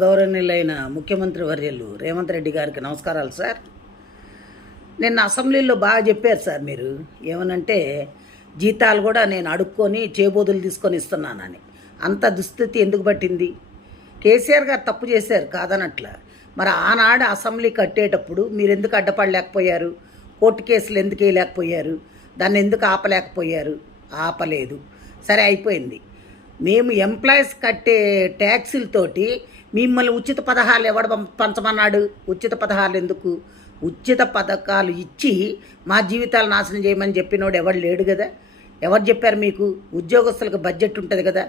గౌరవనీయులైన ముఖ్యమంత్రి వర్యులు రేవంత్ రెడ్డి గారికి నమస్కారాలు సార్. నిన్న అసెంబ్లీలో బాగా చెప్పారు సార్. మీరు ఏమనంటే జీతాలు కూడా నేను అడుక్కొని చేబోదులు తీసుకొని ఇస్తున్నానని. అంత దుస్థితి ఎందుకు పట్టింది? కేసీఆర్ గారు తప్పు చేశారు కాదనట్ల. మరి ఆనాడు అసెంబ్లీ కట్టేటప్పుడు మీరు ఎందుకు అడ్డపడలేకపోయారు? కోర్టు కేసులు ఎందుకు వేయలేకపోయారు? దాన్ని ఎందుకు ఆపలేకపోయారు? ఆపలేదు. సరే, అయిపోయింది. మేము ఎంప్లాయీస్ కట్టే ట్యాక్సులతోటి మిమ్మల్ని ఉచిత పథకాలు ఎవడు పంచమన్నాడు? ఉచిత పథకాలు ఎందుకు? ఉచిత పథకాలు ఇచ్చి మా జీవితాలు నాశనం చేయమని చెప్పినోడు ఎవడు లేడు కదా. ఎవరు చెప్పారు మీకు? ఉద్యోగస్తులకు బడ్జెట్ ఉంటుంది కదా.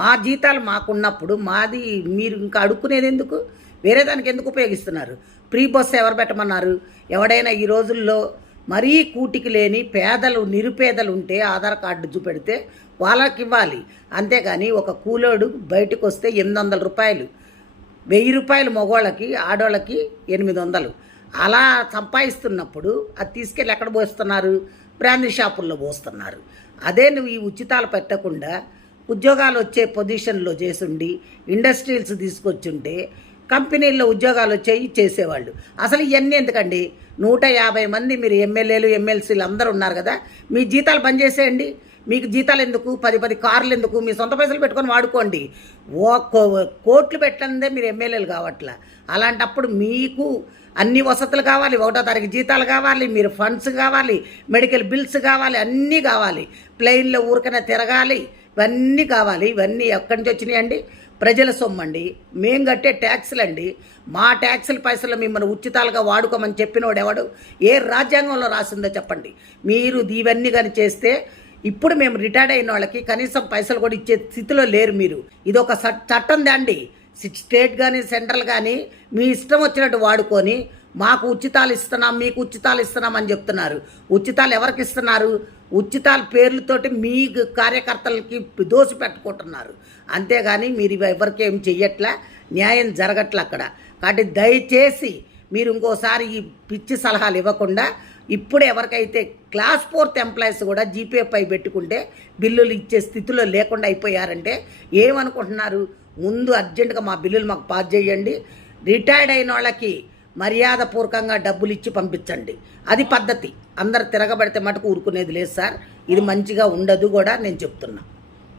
మా జీతాలు మాకున్నప్పుడు మాది మీరు ఇంకా అడుక్కునేది ఎందుకు? వేరే దానికి ఎందుకు ఉపయోగిస్తున్నారు? ఫ్రీ బస్సు ఎవరు పెట్టమన్నారు? ఎవడైనా ఈ రోజుల్లో మరీ కూటికి లేని పేదలు నిరుపేదలు ఉంటే ఆధార్ కార్డు చూపెడితే వాళ్ళకి ఇవ్వాలి. అంతేగాని ఒక కూలోడు బయటకు వస్తే 800 రూపాయలు, 1000 రూపాయలు మగవాళ్ళకి, ఆడవాళ్ళకి 800. అలా సంపాదిస్తున్నప్పుడు అది తీసుకెళ్ళి ఎక్కడ పోస్తున్నారు? బ్రాందీ షాపుల్లో పోస్తున్నారు. అదే నువ్వు ఈ ఉచితాలు పెట్టకుండా ఉద్యోగాలు వచ్చే పొజిషన్లో చేసుండి ఇండస్ట్రీస్ తీసుకొచ్చుంటే కంపెనీల్లో ఉద్యోగాలు వచ్చేవి చేసేవాళ్ళు. అసలు ఇవన్నీ ఎందుకండి? 150 మంది మీరు ఎమ్మెల్యేలు ఎమ్మెల్సీలు అందరూ ఉన్నారు కదా, మీ జీతాలు బంద్ చేసేయండి. మీకు జీతాలు ఎందుకు? 10 కార్లు ఎందుకు? మీ సొంత పైసలు పెట్టుకొని వాడుకోండి. కోట్లు పెట్టందే మీరు ఎమ్మెల్యేలు కావట్లా. అలాంటప్పుడు మీకు అన్ని వసతులు కావాలి, 1వ తారీఖు జీతాలు కావాలి, మీరు ఫండ్స్ కావాలి, మెడికల్ బిల్స్ కావాలి, అన్నీ కావాలి. ప్లెయిన్లో ఊరికనే తిరగాలి, ఇవన్నీ కావాలి. ఇవన్నీ ఎక్కడి నుంచి వచ్చినాయండి? ప్రజల సొమ్మండి, మేం కట్టే ట్యాక్సులు అండి. మా ట్యాక్సుల పైసలు మిమ్మల్ని ఉచితాలుగా వాడుకోమని చెప్పినోడు ఎవడు? ఏ రాజ్యాంగంలో రాసిందో చెప్పండి. మీరు ఇవన్నీ కానీ చేస్తే ఇప్పుడు మేము రిటైర్డ్ అయిన వాళ్ళకి కనీసం పైసలు కూడా ఇచ్చే స్థితిలో లేరు మీరు. ఇది ఒక చట్టం దాండి. స్టేట్ కానీ సెంట్రల్ కానీ మీ ఇష్టం వచ్చినట్టు వాడుకొని మాకు ఉచితాలు ఇస్తున్నాం, మీకు ఉచితాలు ఇస్తున్నాం అని చెప్తున్నారు. ఉచితాలు ఎవరికి ఇస్తున్నారు? ఉచితాల పేర్లతోటి మీ కార్యకర్తలకి దోసి పెట్టుకుంటున్నారు. అంతేగాని మీరు ఎవరికి ఏం చెయ్యట్లే, న్యాయం జరగట్లే అక్కడ. కాబట్టి దయచేసి మీరు ఇంకోసారి ఈ పిచ్చి సలహాలు ఇవ్వకుండా ఇప్పుడు ఎవరికైతే క్లాస్ 4th ఎంప్లాయీస్ కూడా జీపీఎఫ్ఐ పెట్టుకుంటే బిల్లులు ఇచ్చే స్థితిలో లేకుండా అయిపోయారంటే ఏమనుకుంటున్నారు? ముందు అర్జెంటుగా మా బిల్లులు మాకు పాస్ చేయండి. రిటైర్డ్ అయిన వాళ్ళకి మర్యాదపూర్వకంగా డబ్బులు ఇచ్చి పంపించండి. అది పద్ధతి. అందరు తిరగబడితే మటుకు ఊరుకునేది లేదు సార్. ఇది మంచిగా ఉండదు కూడా నేను చెప్తున్నా.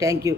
Thank you.